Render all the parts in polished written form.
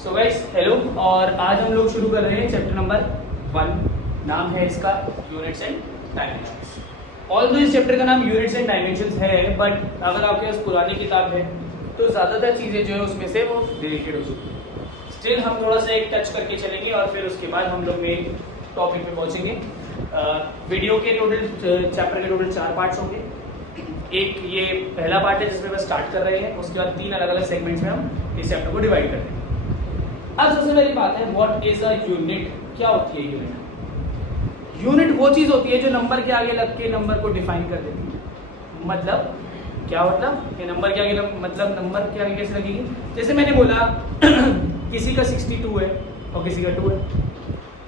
So guys hello, और आज हम लोग शुरू कर रहे हैं चैप्टर नंबर 1। नाम है इसका यूनिट्स एंड डायमेंशंस। ऑल्दो इस चैप्टर का नाम यूनिट्स एंड डायमेंशंस है, बट अगर आपके पास पुरानी किताब है तो ज़्यादातर चीज़ें जो है उसमें से वो रिलेटेड हो सकती है। स्टिल हम थोड़ा सा एक टच करके चलेंगे और फिर उसके बाद हम लोग मेन टॉपिक पे पहुँचेंगे। वीडियो के टोटल चैप्टर के टोटल 4 पार्ट्स होंगे। एक ये पहला पार्ट है जिसमें बस स्टार्ट कर रहे हैं, उसके बाद 3 अलग अलग सेगमेंट्स में हम इस चैप्टर को डिवाइड करते हैं। अब सबसे पहली बात है, व्हाट इज अ यूनिट? क्या होती है यूनिट? यूनिट वो चीज होती है जो नंबर के आगे लग के नंबर को डिफाइन कर देती है। मतलब क्या मतलब कि नंबर के आगे मतलब नंबर के आगे कैसे लगेगी? जैसे मैंने बोला किसी का 62 है और किसी का 2 है,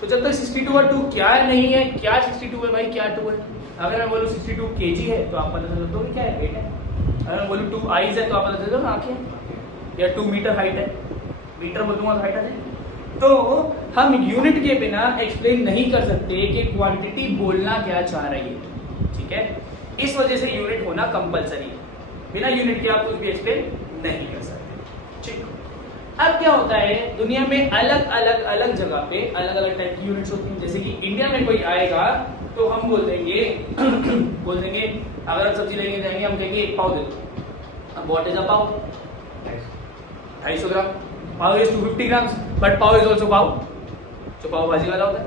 तो जब तक 62 और 2 क्या नहीं है, क्या 62 है भाई, क्या 2 है। अगर मैं बोलूँ 62 kg है तो आप पता चल सकते हो कि क्या है, वेट है। अगर मैं बोलूँ 2 आईज है तो आप पता चल सकते हो आंखें, या 2 मीटर हाइट है, मीटर बोलूँगा हाइट है। तो हम यूनिट के बिना एक्सप्लेन नहीं कर सकते कि क्वांटिटी बोलना क्या चाह रही है, ठीक है। इस वजह से यूनिट होना कंपलसरी है। बिना यूनिट के आप कुछ भी एक्सप्लेन नहीं कर सकते, ठीक। अब क्या होता है, दुनिया में अलग अलग जगह पे अलग अलग टाइप की यूनिट्स होती हैं। जैसे कि इंडिया में कोई आएगा तो हम बोल देंगे अगर हम सब्जी लेने जाएंगे हम कहेंगे 1 पाव दे दो। अब what is a pav? 250 gram. Pav is 250 grams, but pav is also pav, जो पाव भाजी वाला होता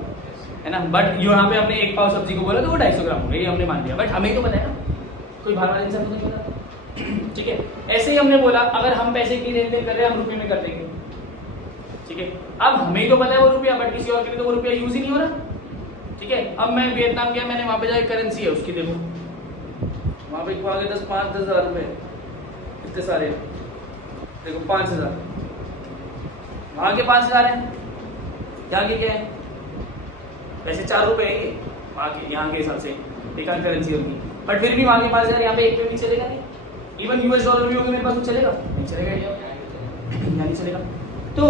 है ना। बट यहाँ पे हमने 1 पाव सब्जी को बोला तो वो 250 ग्राम हो गया, ये हमने मान लिया। बट हमें तो पता है ना, कोई बाहर वाला इंसान को नहीं पता, ठीक है। ऐसे ही हमने बोला अगर हम पैसे की लेन देन कर रहे हैं हम रुपये में कर देंगे, ठीक है। अब हमें तो पता है वो रुपया, बट किसी और के लिए तो वो रुपया यूज ही नहीं हो रहा, ठीक है। अब मैं वियतनाम गया, मैंने वहाँ पे जाके करेंसी है उसकी, देखो वहाँ पे आगे 10 हज़ार रुपये इतने सारे, देखो 5,000, वहाँ के 5,000 है, यहाँ के क्या है? वैसे 4 रुपये है ये वहाँ के, यहाँ के हिसाब से बेकार करेंसी होगी, बट फिर भी वहाँ के 5,000 यहाँ पे 1 पे भी चलेगा नहीं। इवन US डॉलर भी होगा मेरे पास तो चलेगा नहीं, चलेगा यहाँ नहीं चलेगा। तो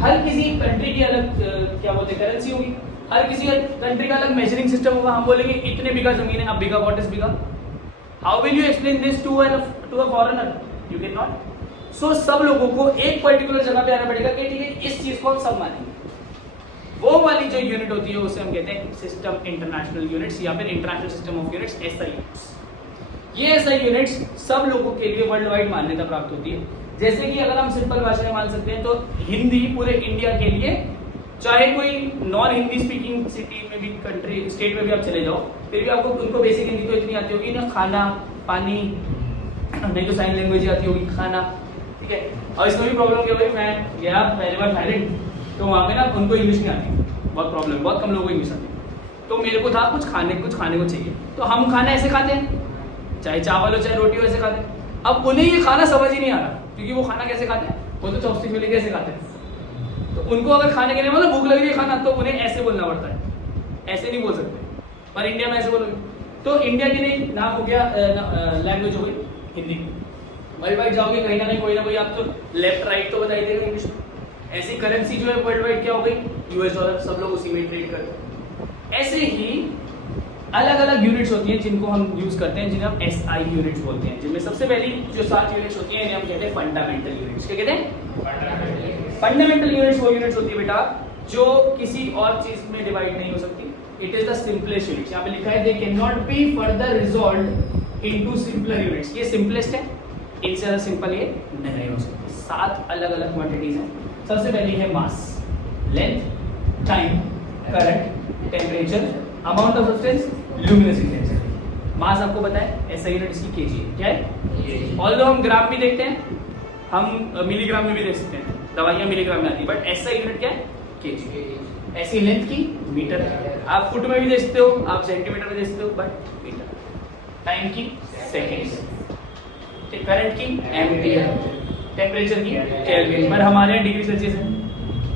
हर किसी कंट्री की अलग क्या बोलते हैं करेंसी होगी, हर किसी कंट्री का अलग मेजरिंग सिस्टम होगा। हम बोलेंगे इतने बीघा जमीन है, अब bigha what is bigha? How will you explain this to a foreigner? You can not. So सब लोगों को एक पर्टिकुलर जगह पे आना पड़ेगा कि ठीक है इस चीज को हम सब मानेंगे। वो वाली जो यूनिट होती है उसे हम कहते हैं सिस्टम इंटरनेशनल यूनिट्स, या फिर international system of units, SI units. ये SI यूनिट्स सब लोगों के लिए वर्ल्ड वाइड मान्यता प्राप्त होती है। जैसे कि अगर हम सिंपल भाषा में मान सकते हैं तो हिंदी पूरे इंडिया के लिए, चाहे कोई नॉन हिंदी स्पीकिंग सिटी में भी, कंट्री स्टेट में भी आप चले जाओ, फिर भी आपको उनको बेसिक हिंदी तो इतनी आती होगी ना, खाना पानी, नहीं तो साइन लैंग्वेज आती होगी, खाना, ठीक है। और इसमें भी प्रॉब्लम क्या हुई, मैं गया पहली बार थाईलैंड, तो वहाँ पे ना उनको इंग्लिश नहीं आती, बहुत प्रॉब्लम, बहुत कम लोगों को इंग्लिश आती। तो मेरे को था कुछ खाने को चाहिए, तो हम खाना ऐसे खाते हैं, चाहे चावल हो चाहे रोटी हो, ऐसे खाते हैं। अब उन्हें ये खाना समझ ही नहीं आ रहा, क्योंकि वो खाना कैसे खाते हैं, वो तो चॉपस्टिक में लेके ऐसे खाते हैं। तो उनको अगर खाने के लिए मतलब भूख लग रही है खाना, तो उन्हें ऐसे बोलना पड़ता है, ऐसे नहीं बोल सकते। पर इंडिया में ऐसे बोलोगे तो इंडिया के लिए नाम हो गया, लैंग्वेज हो गई हिंदी। वर्ल्ड वाइड जाओगे कहीं ना कोई आप तो लेफ्ट राइट तो बताई देगा इंग्लिश में। ऐसी करेंसी जो है वर्ल्ड वाइड क्या हो गई, US डॉलर, सब लोग उसी में ट्रेड करते हैं। ऐसे ही अलग अलग यूनिट्स होती हैं जिनको हम यूज करते हैं, जिन्हें हम SI यूनिट्स बोलते हैं। जिनमें सबसे पहली जो 7 यूनिट्स होती हैं इन्हें हम कहते हैं फंडामेंटल यूनिट्स। क्या कहते हैं? फंडामेंटल यूनिट्स वो यूनिट्स होती है बेटा जो किसी और चीज में डिवाइड नहीं हो सकती। It is the simplest units. यहाँ पे लिखा है they can not be further resolved into simpler units. ये सिंपलेस्ट है, इनसे ज्यादा सिंपल ये नहीं हो सकती। 7 अलग अलग क्वांटिटीज हैं। सबसे पहली है mass, length, time, current, temperature, amount of substance, luminous intensity. Mass आपको पता है, SI यूनिट इसकी kg है। क्या है? ऑल्दो हम ग्राम भी देखते हैं, हम मिलीग्राम में भी देख सकते हैं, दवाइयाँ मिलीग्राम में आती है, बट SI यूनिट क्या है? kg। ऐसी लेंथ की मीटर, आप फुट में भी देख सकते हो, आप सेंटीमीटर में देख सकते हो, बट मीटर। टाइम की सेकेंड, करंट की एम्पियर, टेम्परेचर की केल्विन। पर हमारे यहाँ डिग्री सेल्सियस है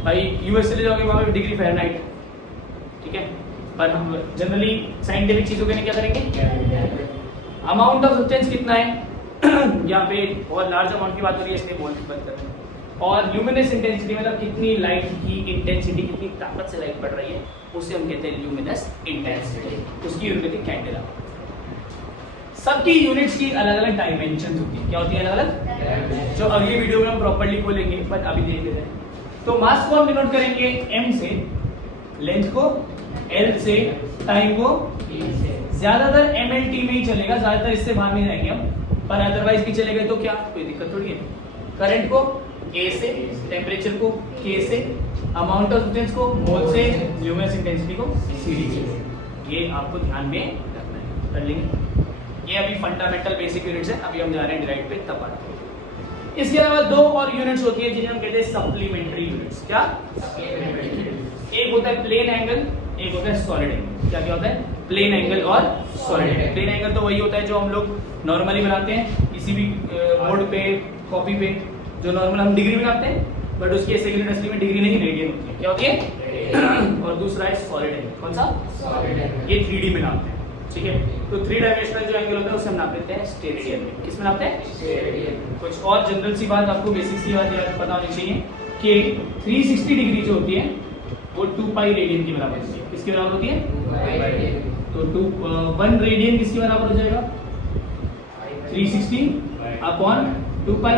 भाई, US चले जाओगे वहाँ पे डिग्री फ़ारेनहाइट, ठीक है। पर हम जनरली साइंटिफिक चीज़ों के लिए क्या करेंगे? अमाउंट ऑफ सब्सटेंस कितना है यहाँ पे बहुत लार्ज अमाउंट की बात हो रही है इसलिए बहुत बंद कर रहे हैं। और ल्यूमिनस इंटेंसिटी मतलब कितनी लाइट की इंटेंसिटी, कितनी ताकत से लाइट पड़ रही है, उसे हम कहते हैं ल्यूमिनस इंटेंसिटी। उसकी यूनिट होती है कैंडेला। सबकी यूनिट्स की अलग अलग डायमेंशन होती है। क्या होती है? अलग अलग, जो अगली वीडियो में हम प्रॉपर्ली बोलेंगे, बट अभी देख लेते हैं। तो मास को हम डिनोट करेंगे m से, लेंथ को l से, टाइम को ज्यादातर mlt में ही चलेगा, ज्यादातर इससे बाहर नहीं जाएंगे हम, पर अदरवाइज भी चलेगा तो क्या कोई दिक्कत थोड़ी है। करंट को a से, टेम्परेचर को k से, अमाउंट ऑफ सब्सटेंस को मोल से, ल्यूमिनस इंटेंसिटी को cd से। ये आपको ध्यान में रखना है, कर लेंगे। ये अभी फंडामेंटल बेसिक यूनिट्स है, अभी हम जा रहे हैं डिराइव पे, तब बात करेंगे। इसके अलावा दो और यूनिट्स होती है जिन्हें हम कहते हैं सप्लीमेंट्री यूनिट्स। क्या? एक होता है प्लेन एंगल, एक होता है सॉलिड एंगल। क्या क्या होता है? प्लेन एंगल और सॉलिड एंगल। प्लेन एंगल तो वही होता है जो हम लोग नॉर्मली बनाते हैं किसी भी बोर्ड पे, कॉपी पे, जो नॉर्मल हम डिग्री में बनाते हैं, बट उसकी ऐसे यूनिट असली में डिग्री नहीं, रेडियन होती है। क्या होती है? और दूसरा है सॉलिड एंगल। कौन सा? Solid angle. ये 3D में नापते हैं, ठीक है। तो 3 डायमेंशनल जो एंगल होता है उसे हम नाप लेते हैं स्टेरेडियन में। किस में नापते हैं? स्टेरेडियन। कुछ और जनरल सी बात आपको, बेसिक सी बात याद पता होनी चाहिए कि 360 डिग्री जो होती है वो 2 पाई रेडियन के बराबर होती है। किसके बराबर होती है? 2 पाई रेडियन। तो 1 रेडियन किसके बराबर हो जाएगा? 360 upon 2 pi,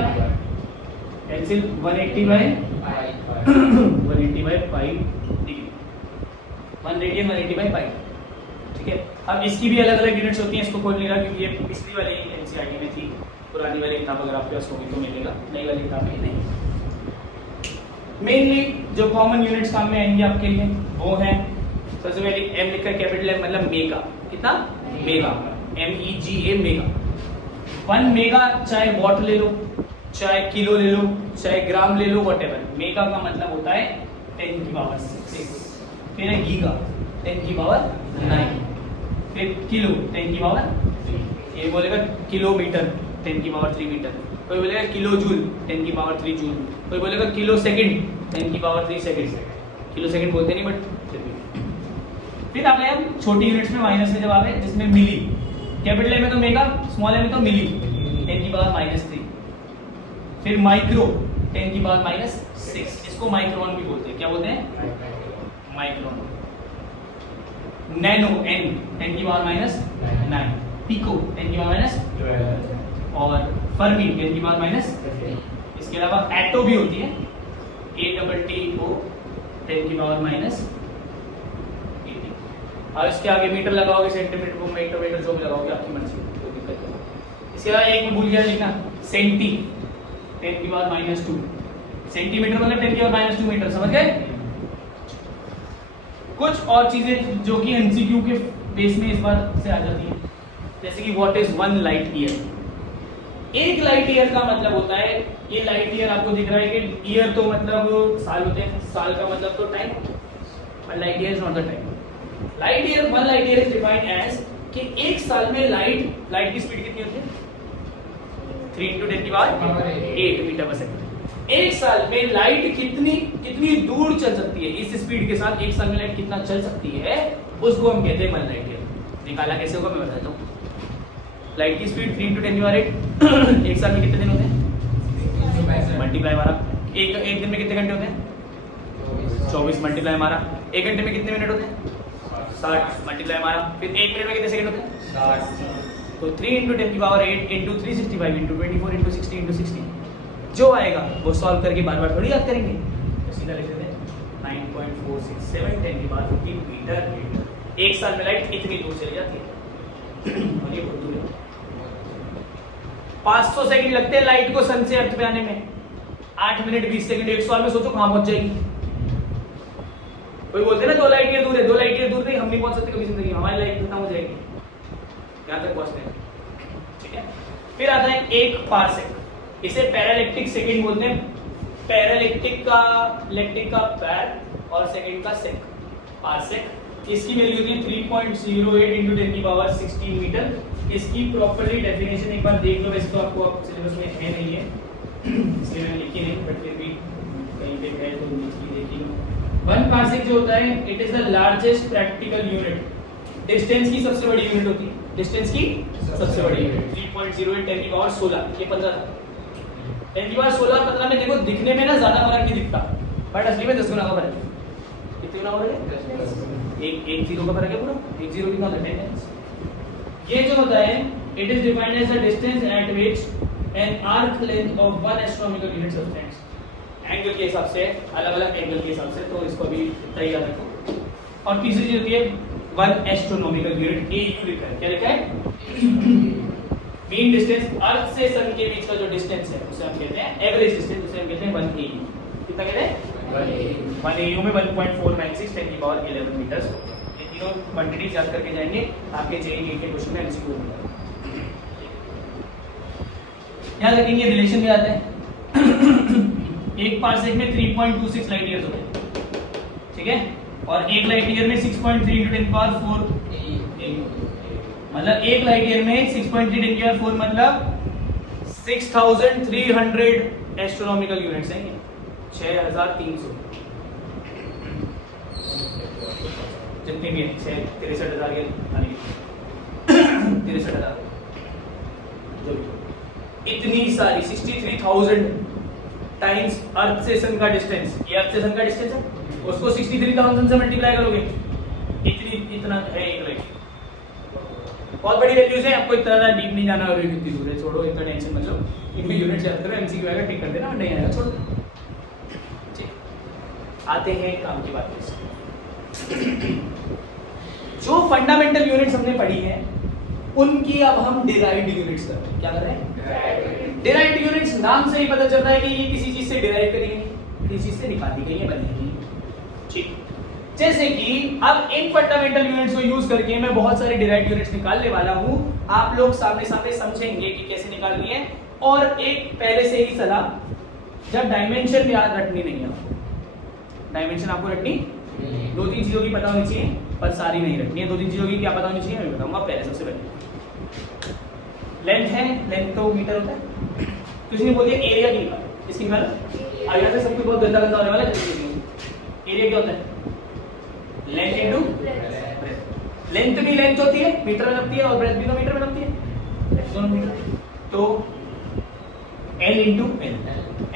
cancel 180 by 180 by pi degree. 1 radian 180 by pi, ठीक है। अब इसकी भी अलग अलग यूनिट्स होती हैं, इसको खोल लेगा क्योंकि ये पिछली वाली एनसीईआरटी में थी। पुरानी वाली किताब अगर आपके पास होगी तो मिलेगा, नई वाली किताब में नहीं। मेनली जो कॉमन यूनिट्स काम में आएंगे आपके लिए वो हैं, सबसे पहले एम लिखा कैपिटल एम मतलब मेगा। कितना? Mega, MEGA mega. 1 मेगा चाहे वॉट ले लो, चाहे किलो ले लो, चाहे ग्राम ले लो, व्हाटएवर। मेगा का मतलब होता है 10 की पावर 6। फिर है गीगा 10 की पावर 9। फिर किलो 10 की पावर 3। ये बोलेगा किलोमीटर 10 की पावर 3 मीटर। कोई बोलेगा किलो जूल 10 की पावर 3 जूल। कोई बोलेगा किलो सेकंड 10 की पावर 3 सेकंड। किलो सेकंड बोलते नहीं बट फिर भी। फिर आ गए हम छोटी यूनिट्स में, माइनस में जब आ गए, जिसमें मिली। कैपिटल एम में तो मेगा, स्मॉल एम में तो मिली 10 की पावर -3। फिर माइक्रो 10 की पावर -6, इसको माइक्रोन भी बोलते हैं। क्या बोलते हैं? माइक्रोन। नैनो n 10 की पावर -9। पिको 10 की पावर -12 और फर्मी 10 की पावर -15। इसके अलावा एटो भी होती है, ATTO 10 की पावर -18। और इसके आगे मीटर लगाओगे, सेंटीमीटर को मीटर जो भी लगाओगे आपकी मर्जी, कोई दिक्कत नहीं। इसके अलावा एक भूल गया लिखना, सेंटी 10 की पावर -2। सेंटीमीटर मतलब 10 की पावर -2 मीटर, समझ गए? कुछ और चीजें जो कि एमसीक्यू के बेस में इस बार से आ जाती हैं, जैसे कि what is 1 light year. 1 light year का मतलब होता है, ये लाइट ईयर आपको दिख रहा है कि ईयर तो मतलब साल होते हैं, साल का मतलब तो टाइम, पर light year is not the time. Light year 1 light year is defined as कि एक साल में लाइट की स्पीड कितनी होती है? 3 × 10 की पावर 8 मीटर पर सेकंड। एक साल में लाइट कितनी दूर चल सकती है, इस स्पीड के साथ एक साल में लाइट कितना चल सकती है, उसको हम कहते हैं 1 लाइट ईयर। निकाला कैसे होगा मैं बताता हूँ। लाइट की स्पीड 3 × 10 की पावर 8, एक साल में कितने दिन होते हैं? मल्टीप्लाई मारा। एक दिन में कितने घंटे होते हैं? 24 मल्टीप्लाई मारा। 1 घंटे में कितने मिनट होते हैं? 60 मल्टीप्लाई मारा। फिर 1 मिनट में कितने सेकंड होते हैं? 60। तो 3 × 10 की पावर 8 × 365 × 24 × 60 × 60 जो आएगा वो सॉल्व करके बार बार थोड़ी याद करेंगे, तो सीधा लिख देते हैं 9.467 10 की पावर 15 मीटर। एक साल में लाइट इतनी दूर चली जाती है और ये बहुत दूर है। 500 सेकंड लगते हैं लाइट को सन से अर्थ पे आने में, 8 मिनट 20 सेकंड। एक साल में सोचो कहां पहुंच जाएगी। कोई बोलते ना 2 लाइट ईयर दूर है, 2 लाइट ईयर दूर नहीं, हम नहीं पहुंच सकते कभी जिंदगी, हमारी लाइट खत्म हो जाएगी यहां तक पहुंचने में, ठीक है। फिर आता है 1 पारसेक, इसे पैरालैक्टिक सेकंड बोलते हैं। पैरालैक्टिक का पैर और सेकंड का सेक, पारसेक। इसकी वैल्यू होती है 3.08 × 10 की पावर 16 मीटर। इसकी प्रॉपर्ली डेफिनेशन एक बार देख लो, वैसे तो आपको सिलेबस में है नहीं है इसलिए मैंने लिखी नहीं, बट फिर भी कहीं पे है तो देखी लो। 1 पारसेक जो होता है, it is the largest practical unit. Distance की सबसे बड़ी यूनिट होती है, डिस्टेंस की सबसे बड़ी यूनिट 3.08 10 की पावर 16। ये 15 था। 10 की पावर 16 15 में देखो दिखने में ना ज्यादा फर्क नहीं दिखता, बट असली में 10 गुना का फर्क है। कितने गुना फर्क है? एक जीरो का फर्क है पूरा। एक जीरो कितना होता है? 10। ये जो होता है, it is defined as the distance at which an arc length of 1 astronomical unit substance. Angle के हिसाब से, अलग अलग एंगल के हिसाब से, तो इसको भी तैयार रखो। और तीसरी चीज होती है 1 एस्ट्रोनॉमिकल यूनिट, AU लिखा है। क्या लिखा है? मीन डिस्टेंस, अर्थ से सन के बीच का जो डिस्टेंस है उसे हम कहते हैं एवरेज डिस्टेंस, उसे हम कहते हैं 1 AU। कितना कहते हैं? 1 AU में 1.496 10 की पावर 11 मीटर्स होते हैं। ये तीनों क्वांटिटीज याद करके जाएंगे, आपके जेईई के क्वेश्चन में एमसीक्यू होगा। याद रखेंगे रिलेशन भी आता है। एक पारसेक में 3.26 लाइट ईयर्स होते हैं, ठीक है, और एक लाइट ईयर में 6.3 × 10⁴ मतलब एक लाइट ईयर में 6.3 × 10⁴ मतलब 6300 एस्ट्रोनॉमिकल यूनिट्स हैं ये, 6300 जितनी भी है, 63,000 ये 63,000 जो इतनी सारी 63,000 टाइम्स अर्थ से सन का डिस्टेंस, ये अर्थ से सन का डिस्टेंस है, उसको 63,000 से मल्टीप्लाई करोगे, इतना है एक लाइट। बहुत बड़ी वैल्यूज है, आपको इतना ज्यादा डीप नहीं जाना होगा, कितनी दूर है छोड़ो, इतना टेंशन मत लो, इनमें यूनिट्स याद करो, एमसीक्यू आएगा टिक कर देना, नहीं आएगा छोड़ दो। ठीक, आते हैं काम की बात पे। जो फंडामेंटल यूनिट्स हमने पढ़ी है उनकी अब हम डिराइव्ड यूनिट्स कर रहे हैं। क्या कर रहे हैं? Derived units. नाम से ही पता चलता है कि ये किसी चीज से डिराइव करेंगे, किसी चीज से निकाली गई है, बनेगी। ठीक, जैसे कि अब इन फंडामेंटल यूनिट्स को यूज करके मैं बहुत सारे डिराइव्ड यूनिट्स निकालने वाला हूं, आप लोग सामने सामने समझेंगे कि कैसे निकालनी है। और एक पहले से ही सलाह, जब डायमेंशन याद रखनी नहीं है आपको, डायमेंशन आपको रखनी 2-3 चीजों की पता होनी चाहिए, पर सारी नहीं रखनी है। 2-3 चीजों की क्या पता होनी चाहिए मैं बताऊंगा। पहले सबसे पहले लेंथ है, लेंथ तो मीटर होता है, तो इसने बोल दिया एरिया की निकाल, इसकी निकाल। आगे से सब कुछ बहुत गंदा गंदा होने वाला है। एरिया क्या होता है? Length into breath. लेंथ भी लेंथ होती है, मीटर में लगती है, और ब्रेथ भी तो मीटर में लगती है, दोनों मीटर। तो L इनटू L,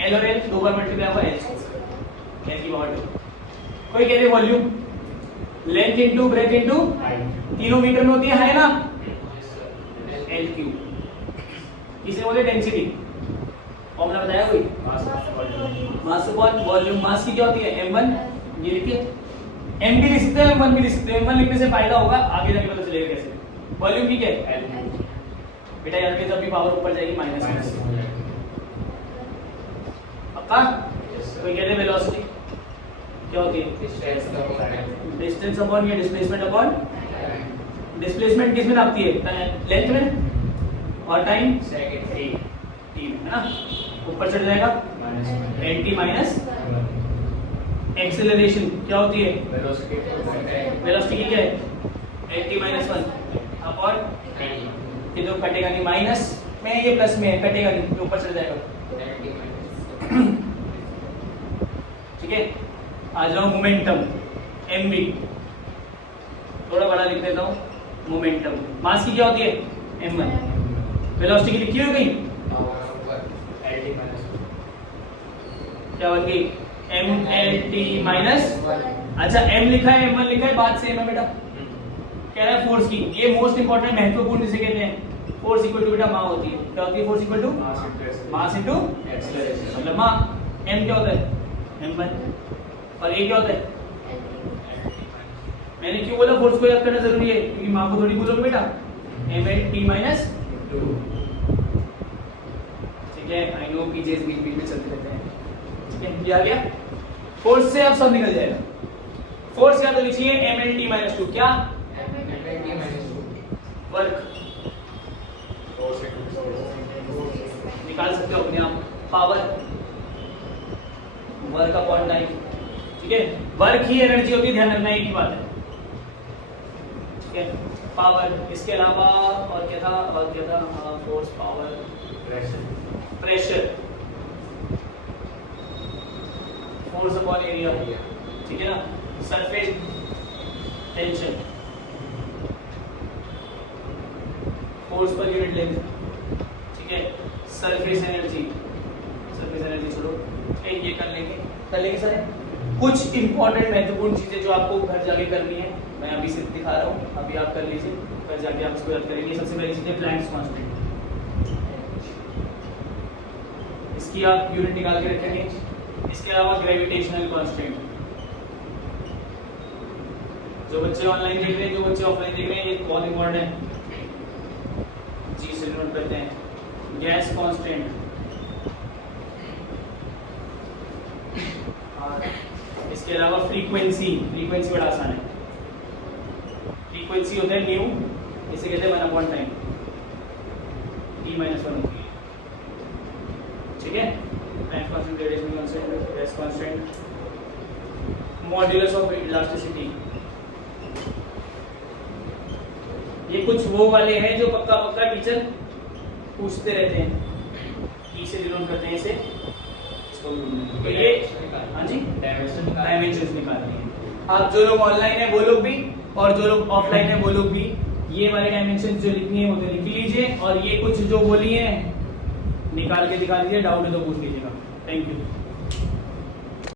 L और L दो बार मल्टीप्लाई हुआ L की पावर 2। कोई कह दे volume, length into breadth into तीनों मीटर में होती है ना, L क्यूब। किसे बोले? डेंसिटी। फॉर्मूला बताया कोई? Mass upon volume. मास की क्या होती है? m1, ये लिखिए। m भी लिख सकते हैं, m1 भी लिख सकते हैं। m1 लिखने से फायदा होगा, आगे जाके पता चलेगा कैसे। वॉल्यूम की क्या है? L। बेटा याद रखिए, जब भी पावर ऊपर जाएगी माइनस में। पक्का? कोई कहते हैं वेलोसिटी क्या होती है? डिस्टेंस अपॉन या डिस्प्लेसमेंट अपॉन। डिस्प्लेसमेंट किस में नापती है? लेंथ में, और टाइम सेकंड टी में, है ना। ऊपर चढ़ जाएगा nt माइनस एक्सेलरेशन क्या होती है? वेलोसिटी की क्या है? nt माइनस 1 अपॉन ये तो कटेगा नहीं, माइनस में ये प्लस में है, कटेगा नहीं, ये ऊपर चढ़ जाएगा। ठीक है, आ जाओ मोमेंटम, mv। थोड़ा बड़ा लिख देता हूँ, मोमेंटम। मास की क्या होती है? m1। वेलोसिटी की लिखी हुई कहीं? क्या बन गई? mlt minus. अच्छा, m लिखा है, m1 लिखा है, बात सेम है बेटा। कह रहा है फोर्स की, ये मोस्ट इंपॉर्टेंट महत्वपूर्ण जिसे कहते हैं। फोर्स इक्वल टू बेटा मास होती है। क्या होती है? Force equal to mass into acceleration, मतलब मास। m क्या होता है? m1। और a क्या होता है? मैंने क्यों बोला फोर्स को याद करना जरूरी है? क्योंकि मास को थोड़ी बोलोगे बेटा। mlt minus 2। ठीक है, आई नो पीजेस बीच बीच में चलते रहते हैं। ठीक है, ये आ गया। फोर्स से अब सब निकल जाएगा। फोर्स क्या तो लिखिए mlt माइनस 2। क्या? वर्क निकाल सकते हो अपने आप। Power, work upon time. ठीक है, वर्क ही एनर्जी होती है, ध्यान रखना एक ही बात है। ठीक है, पावर। इसके अलावा और क्या था? और क्या था? Force, power, pressure, force upon area. ठीक है ना, surface tension, force per unit length. ठीक है, सरफेस एनर्जी, सरफेस एनर्जी छोड़ो, ये कर लेंगे सारे। कुछ इंपॉर्टेंट महत्वपूर्ण चीजें जो आपको घर जाके करनी है, मैं अभी सिर्फ दिखा रहा हूँ, अभी आप कर लीजिए, घर जाके आप इसको याद करेंगे। सबसे पहली चीज है प्लैंक्स कांस्टेंट। इसकी आप यूनिट निकाल के रखेंगे। इसके अलावा ग्रेविटेशनल कांस्टेंट, जो बच्चे ऑनलाइन देख रहे हैं, जो बच्चे ऑफलाइन देख रहे हैं, ये बहुत इंपॉर्टेंट है, जी से नोट करते हैं। गैस कांस्टेंट, और इसके अलावा फ्रीक्वेंसी, फ्रीक्वेंसी बड़ा आसान है, फ्रीक्वेंसी होता है न्यू, इसे कहते हैं 1 टाइम t-1 होती है, ठीक है। Time constant, radiation constant, gas constant, modulus of elasticity, ये कुछ वो वाले हैं जो पक्का पक्का टीचर पूछते रहते हैं, ई से डिनोट करते हैं इसे, तो ये हाँ जी डायमेंशंस निकालनी है। आप जो लोग ऑनलाइन है वो लोग भी, और जो लोग ऑफलाइन है वो लोग भी, ये वाले डायमेंशंस जो लिखनी है वो तो लिख लीजिए, और ये कुछ जो बोली है निकाल के दिखा दीजिए, डाउट है तो पूछ लीजिएगा। Thank you.